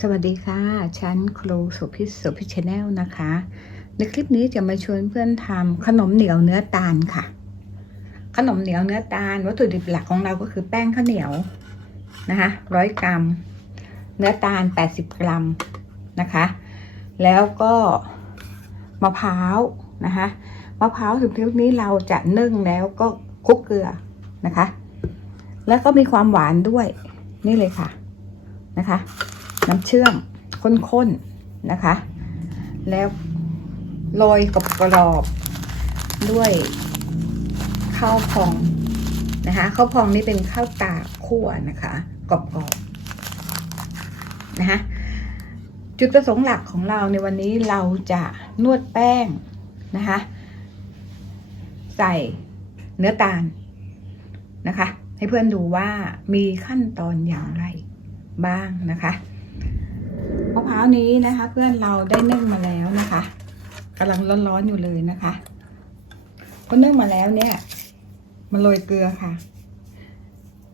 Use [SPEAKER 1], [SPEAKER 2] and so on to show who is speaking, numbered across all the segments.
[SPEAKER 1] สวัสดีค่ะ ฉันครูสุพิสุพิชแนลนะคะ ในคลิปนี้จะมาชวนเพื่อนทำขนมเหนียวเนื้อตาลค่ะ ขนมเหนียวเนื้อตาล วัตถุดิบหลักของเราก็คือแป้งข้าวเหนียวนะคะร้อยกรัม เนื้อตาล 80 กรัมนะคะ แล้วก็มะพร้าวนะคะมะพร้าวถึงคลิปนี้เราจะนึ่งแล้วก็คลุกเกลือนะคะ แล้วก็มีความหวานด้วยนี่เลยค่ะ นะคะ น้ำเชื่อมข้นๆนะคะ แล้วโรยกับกรอบๆด้วยข้าวพองนะคะข้าวพองนี่เป็นข้าวตาคั่วนะคะกรอบๆนะคะจุดประสงค์หลักของเราในวันนี้เราจะนวดแป้งนะคะใส่เนื้อตาลนะคะ ให้เพื่อนดูว่ามีขั้นตอนอย่างไร บ้างนะคะมะพร้าวนี้นะคะ เพื่อนเราได้นึ่งมาแล้วนะคะกำลังร้อนๆอยู่เลยนะคะพอนึ่งมาแล้วเนี่ยมาโรยเกลือค่ะ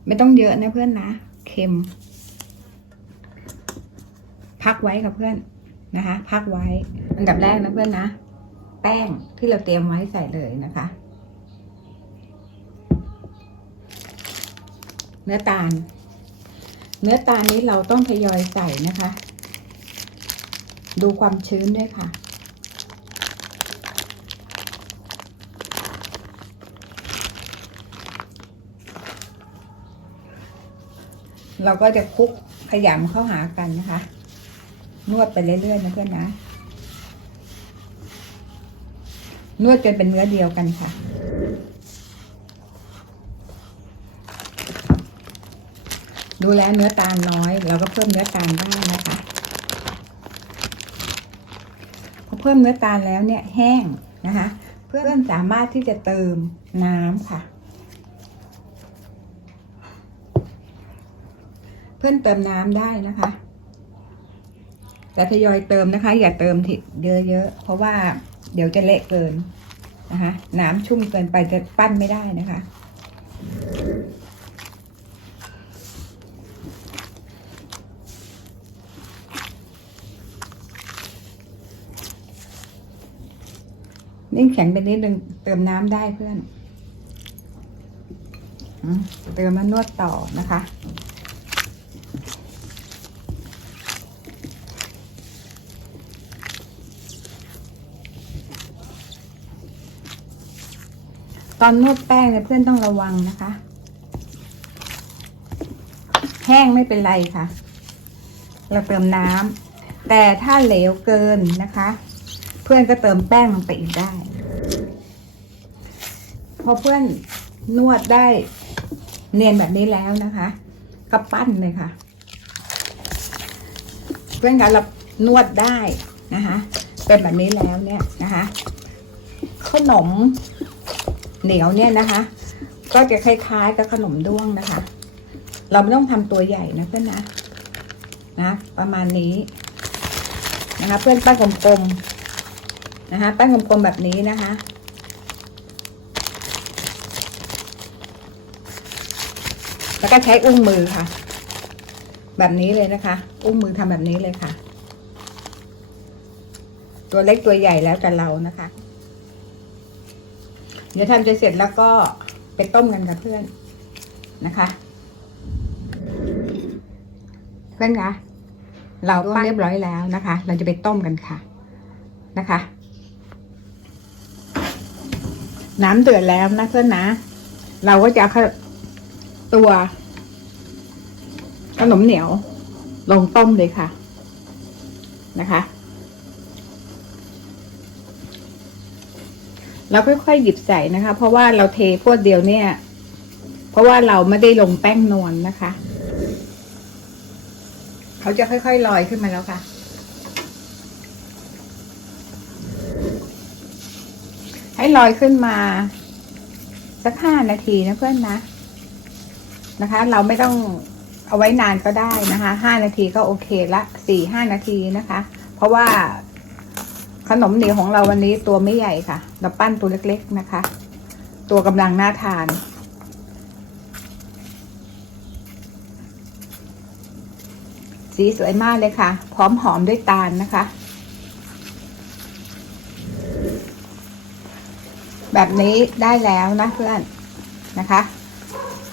[SPEAKER 1] ไม่ต้องเยอะนะเพื่อนนะเค็ม พักไว้กับเพื่อนนะคะ พักไว้อันดับแรกนะเพื่อนนะ แป้งที่เราเตรียมไว้ใส่เลยนะคะ เนื้อตาล เนื้อตาลนี้เราต้องทยอยใส่นะคะ ดูความชื้นด้วยค่ะ เราก็จะคลุกขยำเข้าหากันนะคะ นวดไปเรื่อยๆนะเพื่อนนะ นวดจนเป็นเนื้อเดียวกันค่ะ ดูแลเนื้อตาลน้อยเราก็เพิ่มเนื้อตาลได้นะคะพอเพิ่มเนื้อตาลแล้วเนี่ยแห้งนะคะ เพื่อนสามารถที่จะเติมน้ำค่ะ เพื่อนเติมน้ำได้นะคะแต่ทยอยเติมนะคะ อย่าเติมทีเยอะๆเพราะว่าเดี๋ยวจะเละเกินนะคะ น้ำชุ่มเกินไปจะปั้นไม่ได้นะคะ นิ่งแข็งไปนิดนึงเติมน้ำได้เพื่อนเติมมานวดต่อนะคะ ตอนนวดแป้งเนี่ยเพื่อนต้องระวังนะคะ แห้งไม่เป็นไรค่ะ เราเติมน้ำแต่ถ้าเหลวเกินนะคะ พื่อนก็เติมแป้งลงไปอีกได้ พอเพื่อนนวดได้เนียนแบบนี้แล้วนะคะ ก็ปั้นเลยค่ะ เพื่อนคะเรานวดได้นะคะ เป็นแบบนี้แล้วเนี่ยนะคะขนมเหนียวเนี่ยนะคะ ก็จะคล้ายๆกับขนมด้วงนะคะ เราไม่ต้องทำตัวใหญ่นะเพื่อนนะนะ ประมาณนี้นะคะ เพื่อนปั้นกลมๆ นะคะแป้งกลมๆแบบนี้นะคะ แล้วก็ใช้อุ้งมือค่ะ แบบนี้เลยนะคะ อุ้งมือทำแบบนี้เลยค่ะ ตัวเล็กตัวใหญ่แล้วแต่เรานะคะ เดี๋ยวทำจะเสร็จแล้วก็ไปต้มกันกับเพื่อนนะคะเพื่อนคะเราปั้นเรียบร้อยแล้วนะคะ เราจะไปต้มกันค่ะนะคะ น้ำเดือดแล้วนะเพื่อนนะ เราก็จะตัวขนมเหนียว ลงต้มเลยค่ะ นะคะ เราค่อยๆหยิบใส่นะคะ เพราะว่าเราเทพวดเดียวเนี่ย เพราะว่าเราไม่ได้ลงแป้งนวลนนะคะ เขาจะค่อยๆลอยขึ้นมาแล้วค่ะ ให้ลอยขึ้นมา สักห้านาทีนะเพื่อนนะ นะคะ เราไม่ต้องเอาไว้นานก็ได้นะคะห้านาทีก็โอเคละสี่ห้านาทีนะคะ เพราะว่าขนมเหนียวของเราวันนี้ตัวไม่ใหญ่ค่ะ เราปั้นตัวเล็กๆนะคะ ตัวกำลังน่าทาน สีสวยมากเลยค่ะ พร้อมหอมด้วยตาลนะคะ แบบนี้ได้แล้วนะเพื่อนนะคะ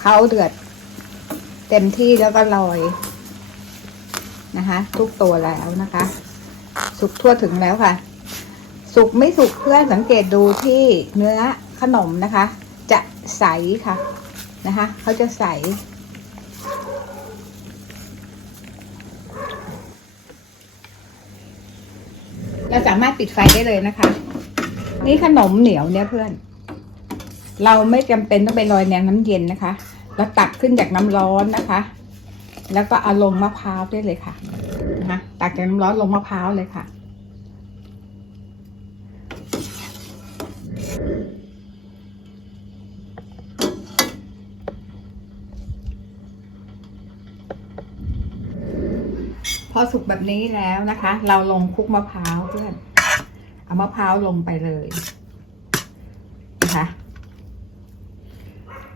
[SPEAKER 1] เขาเดือดเต็มที่แล้วก็ลอยนะคะทุกตัวแล้วนะคะ สุกทั่วถึงแล้วค่ะ สุกไม่สุกเพื่อนสังเกตดูที่เนื้อขนมนะคะ จะใสค่ะนะคะเขาจะใสเราสามารถปิดไฟได้เลยนะคะ นี่ขนมเหนียวเนี่ยเพื่อน เราไม่จำเป็นต้องไปลอยแนงน้ำเย็นนะคะเราตักขึ้นจากน้ำร้อนนะคะ แล้วก็เอาลงมะพร้าวได้เลยค่ะนะคะตักจากน้ำร้อนลงมะพร้าวเลยค่ะ พอสุกแบบนี้แล้วนะคะ เราลงคลุกมะพร้าวเพื่อน เอามะพร้าวลงไปเลยนะคะ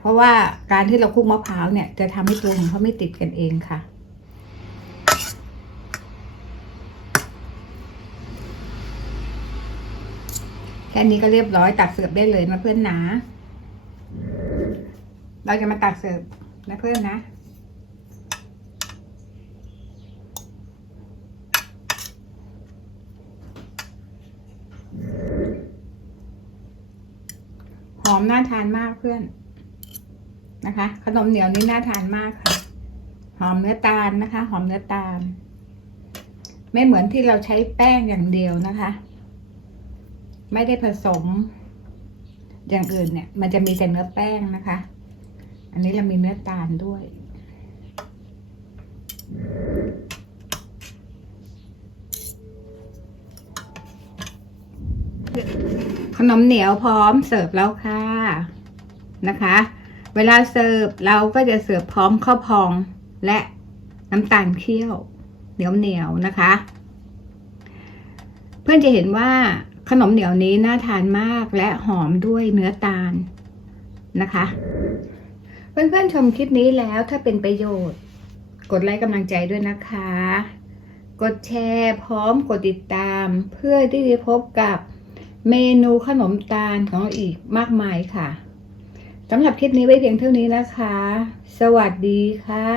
[SPEAKER 1] เพราะว่าการที่เราคลุกมะพร้าวเนี่ย จะทำให้ตัวของเขาไม่ติดกันเองค่ะ แค่นี้ก็เรียบร้อยตักเสิร์ฟได้เลยนะเพื่อนนะ เราจะมาตักเสิร์ฟนะเพื่อนนะ อมน่าทานมากเพื่อน นะคะ ขนมเหนียวนี่น่าทานมากค่ะ หอมเนื้อตาลนะคะ หอมเนื้อตาล ไม่เหมือนที่เราใช้แป้งอย่างเดียวนะคะ ไม่ได้ผสม อย่างอื่นเนี่ย มันจะมีแต่เนื้อแป้งนะคะ อันนี้เรามีเนื้อตาลด้วย ขนมเหนียวพร้อมเสิร์ฟแล้วค่ะนะคะ เวลาเสิร์ฟเราก็จะเสิร์ฟพร้อมข้าวพองและน้ำตาลเคี่ยวเหนียวเหนียวๆนะคะ เพื่อนจะเห็นว่าขนมเหนียวนี้น่าทานมากและหอมด้วยเนื้อตาลนะคะ เพื่อนๆชมคลิปนี้แล้วถ้าเป็นประโยชน์ กดไลค์กำลังใจด้วยนะคะ กดแชร์พร้อมกดติดตามเพื่อที่จะพบกับ เมนูขนมตาลของอีกมากมายค่ะสำหรับคลิปนี้ไว้เพียงเท่านี้นะคะ สวัสดีค่ะ